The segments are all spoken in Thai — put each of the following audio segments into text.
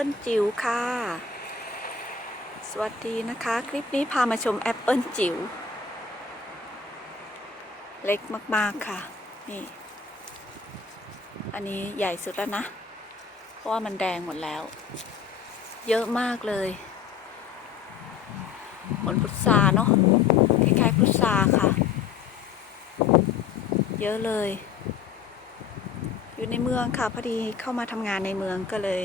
ปิลจิ๋วค่ะ สวัสดีนะคะ คลิปนี้พามาชมแอปเปิลจิ๋วเล็กมากๆค่ะ นี่ อันนี้ใหญ่สุดแล้วนะ เพราะว่ามันแดงหมดแล้ว เยอะมากเลยเหมือนพุทราเนาะคล้ายๆพุทราค่ะ เยอะเลย อยู่ในเมืองค่ะ พอดีเข้ามาทำงานในเมืองก็เลย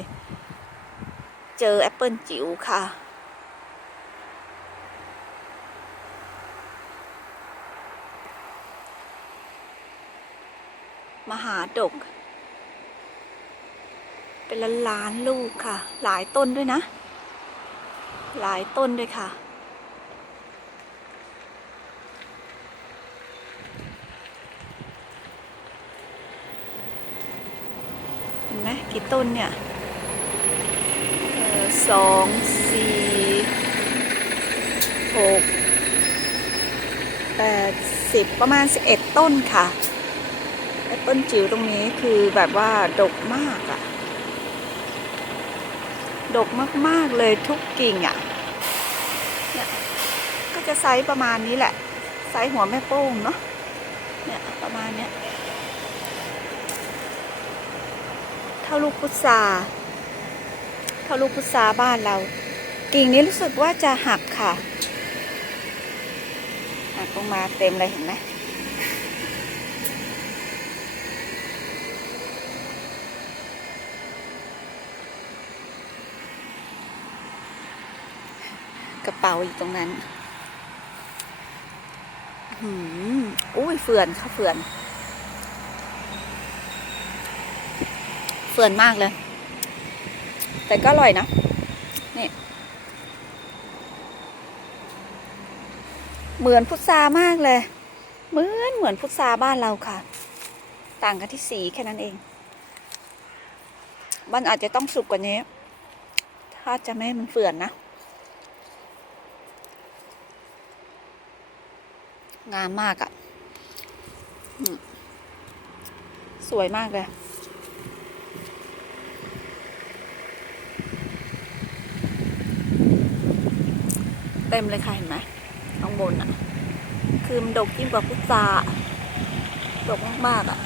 เจอแอปเปิลจิ๋วค่ะ มหาดก เป็นล้านล้านลูกค่ะ หลายต้นด้วยนะ หลายต้นด้วยค่ะเห็นไหมกี่ต้นเนี่ย สองสี่หกแปดสิบประมาณสิบเอ็ดต้นค่ะแอปเปิลจิ๋วตรงนี้คือแบบว่าดกมากอะดกมากๆเลยทุกกิ่งอะเนี่ยก็จะไซส์ประมาณนี้แหละ ไซส์หัวแม่โป้งเนาะเนี่ยประมาณเนี้ยเท่าลูกพุทรา เท่าลูกพุทราบ้านเรา กิ่งนี้รู้สึกว่าจะหักค่ะ หักลงมาเต็มเลยเห็นไหมกระเป๋าอยู่ตรงนั้นหืมอุ้ยเฟื่อนค่ะเฟื่อน เฟื่อนมากเลย แต่ก็อร่อยนะนี่เหมือนพุทรามากเลย เหมือนเหมือนพุทราบ้านเราค่ะ ต่างกันที่สีแค่นั้นเอง มันอาจจะต้องสุกกว่านี้ ถ้าจะไม่ให้มันเฟื่อนนะ งามมากอะ่ะ สวยมากเลย เต็มเลยค่ะเห็นไหมข้างบนอะ คือมันดกยิ่งกว่าพุทราดกมากๆอะ